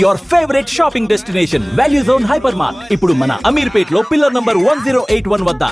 Your favourite shopping destination value zone hyper mart ఇప్పుడు మన అమీర్పేట్ లో పిల్లర్ నంబర్ 1081 వద్ద.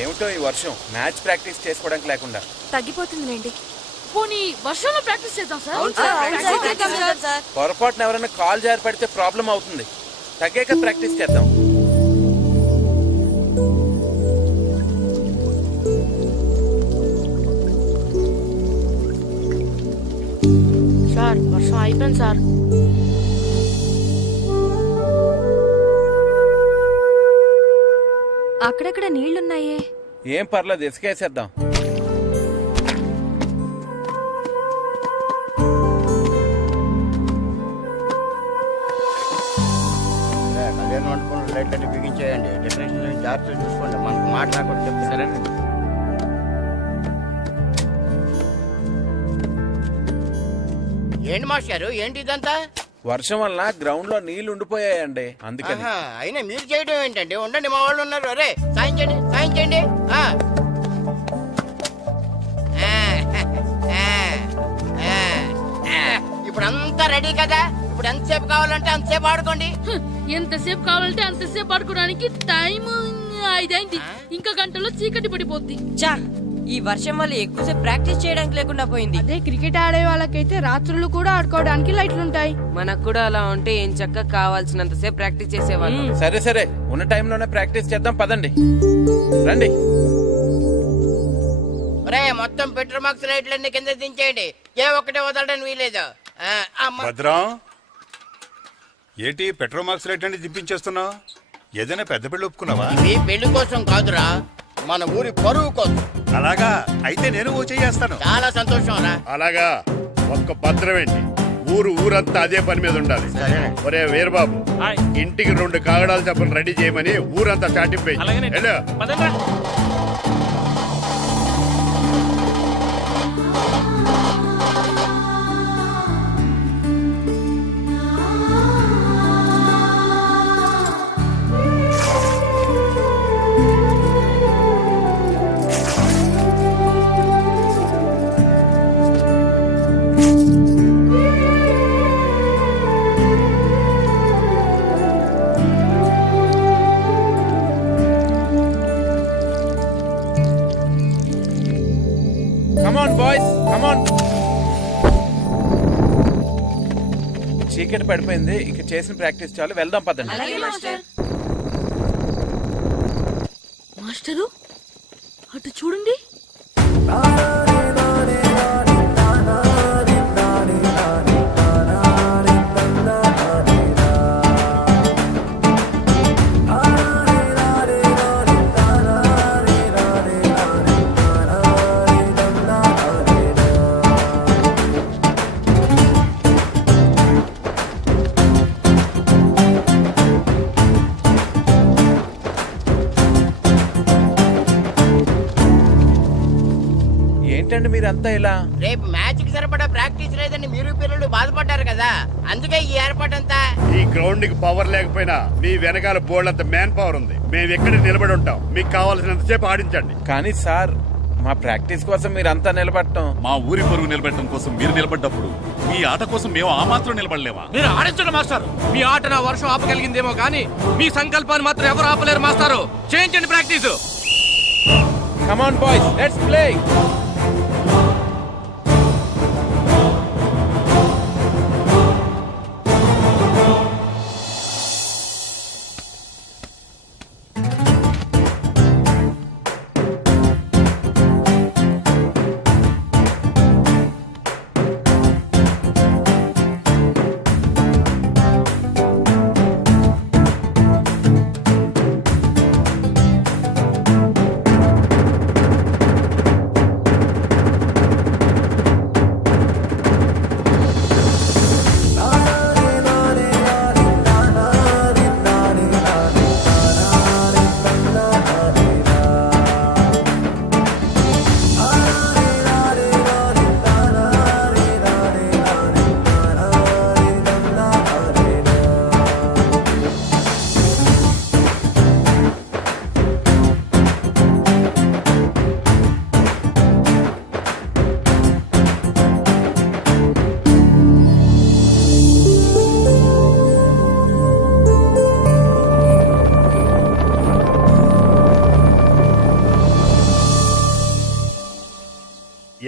ఏమిటో ఈ వర్షం మ్యాచ్ ప్రాక్టీస్ చేసుకోవడానికి లేకుండా తగ్గిపోతుందిలేండి. పోనీ వర్షంలో ప్రాక్టీస్ చేద్దాం సార్. పొరపాటున ఎవరైనా కాల్ జారి పడితే ప్రాబ్లం అవుతుంది. తగ్గాక ప్రాక్టీస్ చేద్దాం. సార్ వర్షం అయిపోయింది సార్. అక్కడక్కడ నీళ్లున్నాయే. ఏం పర్లేదు, ఇసుకేసేద్దాం. కళ్యాణ మండపం లైట్లన్నీ బిగించేయండి. డెకరేషన్ జాగ్రత్తగా చూసుకోండి. మనకు మాట్లాడకూడదు చెప్తాను. సరేనండి. ఏంటి మాస్టారు, ఏంటి ఇదంతా? వర్షం వల్ల గ్రౌండ్ లో నీళ్లు ఉండిపోయాయండి, అందుకని. అయినా మీరు చేయడం ఏంటండి? ఉండండి, మా వాళ్ళు ఉన్నారు. అరే సాయం చేయండి, సాయం చేయండి. ఇప్పుడు అంతా రెడీ కదా? ఇప్పుడు ఎంతసేపు కావాలంటే అంతసేపు ఆడుకోండి. ఎంతసేపు కావాలంటే అంతసేపు ఆడుకోవడానికి టైం 5 అయింది. ఇంకా గంటలో చీకటి పడిపోద్ది. చా, ఈ వర్షం వల్ల ఎక్కువసేపు ప్రాక్టీస్ చేయడానికి లేకుండా పోయింది. అదే క్రికెట్ ఆడే వాళ్ళకైతే రాత్రులు కూడా ఆడుకోవడానికి లైట్లుంటాయి. మనకు కూడా అలా ఉంటే ఏం చక్క కావాల్సినంత సేపు ప్రాక్టీస్ చేసేవాళ్ళం. సరే సరే, ఉన్న టైంలోనే ప్రాక్టీస్ చేద్దాం, పదండి. రండి. ఒరే, మొత్తం పెట్రోల్ మార్క్స్ లైట్లన్నీ కింద దించేయండి. ఏ ఒక్కటే వదలడానికి వీలేదు. భద్రం, ఏంటి పెట్రోల్ మార్క్స్ రేట్ అంటే దింపించేస్తున్నావు? ఏదైనా పెద్ద పెళ్లి ఒప్పుకున్నావా? ఇవి పెళ్లి కోసం కాదురా, మన ఊరి పరువు కోసం. అలాగా అయితే నేను ఓ చేస్తాను. చాలా సంతోషం రా. అలాగా ఒక్క భద్రమేంటి, ఊరంతా అదే పని మీద ఉండాలి. ఒరే వీరబాబు, ఇంటికి 2 కాగడాలు చప్పులు రెడీ చేయమని ఊరంతా చాటింపే. చీకటి పడిపోయింది, ఇక చేసిన ప్రాక్టీస్ చాలు, వెళ్దాం పదండి. మాస్టరు అటు చూడండి. ఏంటండి మీరంతా ఇలా? రేపు మ్యాచ్ కి సరిపడా ప్రాక్టీస్ లేదని మీరు పిల్లలు బాధపడ్డారు కదా, అందుకే ఈ ఏర్పాటంతా. ఈ గ్రౌండ్ కి పవర్ లేకపోయినా మీ వెనకాల బోర్డు అంత మ్యాన్ పవర్ ఉంది. మేము ఎక్కడ నిలబడి ఉంటాం, మీకు కావాల్సినంత సేపు ఆడించండి. కానీ సార్, మా ప్రాక్టీస్ కోసం మీరంతా నిలబడటం, మా ఊరి పరువు నిలబెట్టడం కోసం మీరు నిలబడ్డప్పుడు మీ ఆట కోసం మేము ఆ మాత్రం నిలబడలేవా? మీరు ఆడించండి మాస్టర్. మీ ఆట నా వర్షం ఆపగలిగిందేమో కానీ మీ సంకల్పాన్ని మాత్రం ఎవరు ఆపలేరు మాస్టారు. చేయించండి practice. Come on boys, let's play.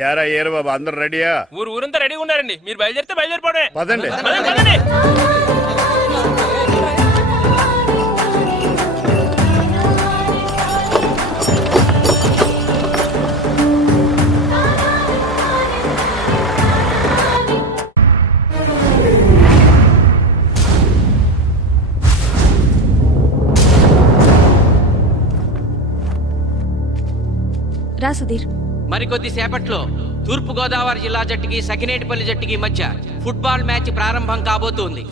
యారా ఏరు బాబు అందరు రెడీయా? ఊరంతా రెడీగా ఉన్నారండి, మీరు బయలుదేరితే బయలుదేరిపోవడమే. పదండి. పదండి. రా సుధీర్. మరికొద్ది సేపట్లో తూర్పు గోదావరి జిల్లా జట్టుకి సకినేటిపల్లి జట్టుకి మధ్య ఫుట్బాల్ మ్యాచ్ ప్రారంభం కాబోతోంది.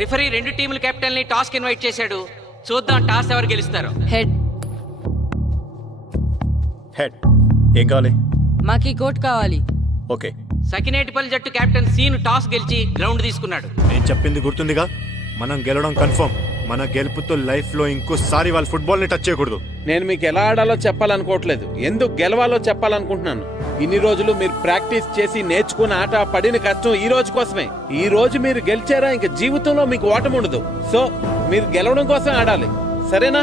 రిఫరీ రెండు టీముల కెప్టెన్ ని టాస్ కి ఇన్వైట్ చేశాడు. చూద్దాం టాస్ ఎవరు గెలుస్తారు. హెడ్. హెడ్. ఏం కావాలి? మాకి కోట్ కావాలి. ఓకే. సకినేటిపల్లి జట్టు కెప్టెన్ సీను టాస్ గెలిచి గ్రౌండ్ తీసుకున్నాడు. నేను చెప్పింది గుర్తుందిగా, మనం గెలవడం కన్ఫర్మ్. మన గెలుపుతో లైఫ్ లో ఇంకోసారి వాళ్ళ ఫుట్బాల్ ని టచ్ చేయకూడదు. నేను మీకు ఎలా ఆడాలో చెప్పాలనుకోవట్లేదు, ఎందుకు గెలవాలో చెప్పాలనుకుంటున్నాను. ఇన్ని రోజులు మీరు ప్రాక్టీస్ చేసి నేర్చుకున్న ఆట పడిన కష్టం ఈ రోజు కోసమే. ఈ రోజు మీరు గెలిచారా ఇంక జీవితంలో మీకు ఓటమి ఉండదు. సో మీరు గెలవడం కోసం ఆడాలి, సరేనా?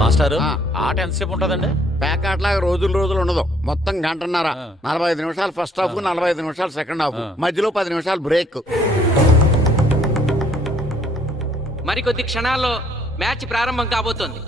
మాస్టర్ ఆట ఎంతసేపు ఉంటుందండి? ప్యాకాట్లాగా రోజులు ఉండదు, మొత్తం గంటన్నర. 45 నిమిషాలు ఫస్ట్ హాఫ్, 45 నిమిషాలు సెకండ్ హాఫ్, మధ్యలో 10 నిమిషాలు బ్రేక్. మరికొద్ది క్షణాల్లో మ్యాచ్ ప్రారంభం కాబోతోంది.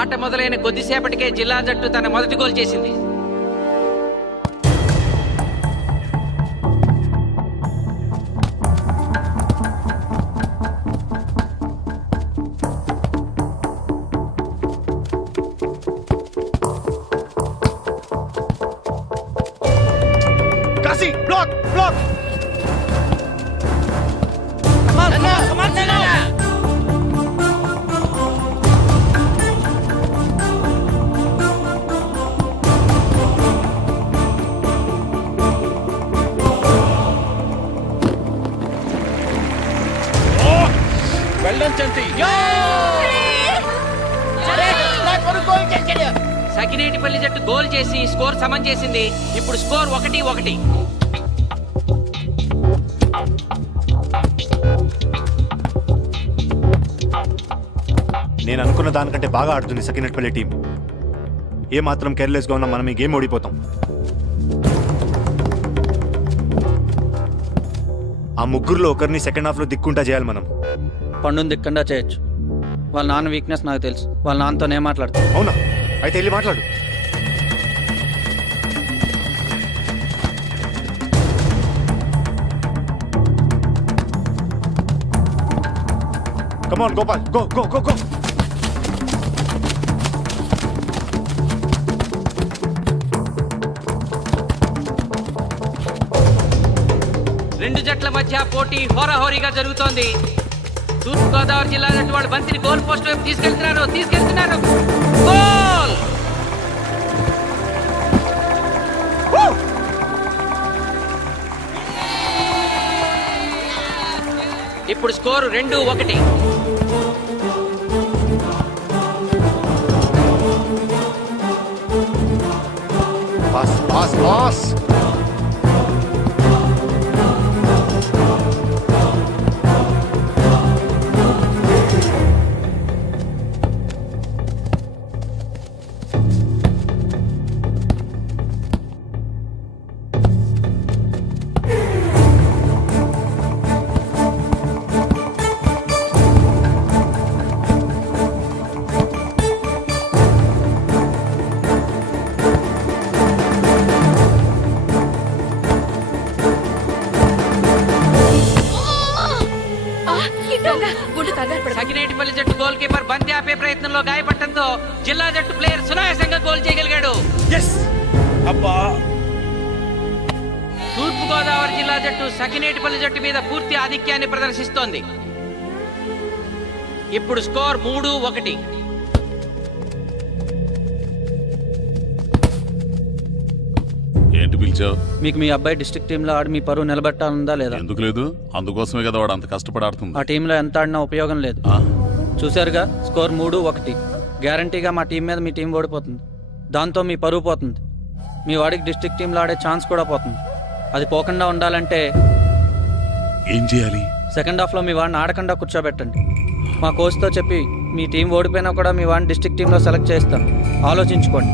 ఆట మొదలైన కొద్దిసేపటికే జిల్లా జట్టు తన మొదటి గోల్ చేసింది. Kashi block block. వెళ్ళం చంటి. సకినేటిపల్లి జట్టు గోల్ చేసి స్కోర్ సమం చేసింది. ఇప్పుడు స్కోర్ 1-1. నేను అనుకున్న దానికంటే బాగా ఆడుతుంది సకినేటిపల్లి టీం. ఏ మాత్రం కేర్లెస్ గా ఉన్నా మనం ఈ గేమ్ ఓడిపోతాం. ఆ ముగ్గురులో ఒకరిని సెకండ్ హాఫ్ లో దిక్కుంటా చేయాలి మనం. పండుని దిక్కుండా చేయొచ్చు. వాళ్ళ నాన్న వీక్నెస్ నాకు తెలుసు. వాళ్ళ నాన్నతోనే మాట్లాడతా. అవునా? అయితే వెళ్ళి మాట్లాడు. Come on, Gopal. Go, go, go, go. రెండు జట్ల మధ్య పోటీ హోరాహోరీగా జరుగుతోంది. తూర్పు గోదావరి జిల్లా జట్టు వాళ్ళు బంతిని గోల్ పోస్ట్ వైపు తీసుకెళ్తున్నారు. గోల్! ఇప్పుడు score 2-1. Pass, pass, pass. Sakinetipalli జట్టు గోల్ కీపర్ బంతి ఆపే ప్రయత్నంలో గాయపడటంతో జిల్లా జట్టు ప్లేయర్ సునాయాసంగా గోల్ చేయగలిగాడు. అబ్బా తూర్పు గోదావరి జిల్లా జట్టు సకినేటిపల్లి జట్టు మీద పూర్తి ఆధిక్యాన్ని ప్రదర్శిస్తోంది. ఇప్పుడు స్కోర్ 3-1. ఏంటి పిలిచావు? మీకు మీ అబ్బాయి డిస్ట్రిక్ట్ టీంలో ఆడి మీ పరువు నిలబెట్టాలందా లేదా? ఎందుకు లేదు? అందుకోసమే కదా వాడు అంత కష్టపడి ఆడుతుంది. ఆ టీంలో ఎంత ఆడినా ఉపయోగం లేదు. ఆ? చూశారుగా, స్కోర్ 3-1. గ్యారంటీగా మా టీం మీద మీ టీం ఓడిపోతుంది. దాంతో మీ పరువు పోతుంది. మీ వాడికి డిస్ట్రిక్ట్ టీంలో ఆడే ఛాన్స్ కూడా పోతుంది. అది పోకుండా ఉండాలంటే ఏం చేయాలి? సెకండ్ హాఫ్లో మీ వాడిని ఆడకుండా కూర్చోబెట్టండి. మా కోచ్తో చెప్పి మీ టీం ఓడిపోయినా కూడా మీ వాడిని డిస్ట్రిక్ట్ టీంలో సెలెక్ట్ చేస్తాం. ఆలోచించుకోండి.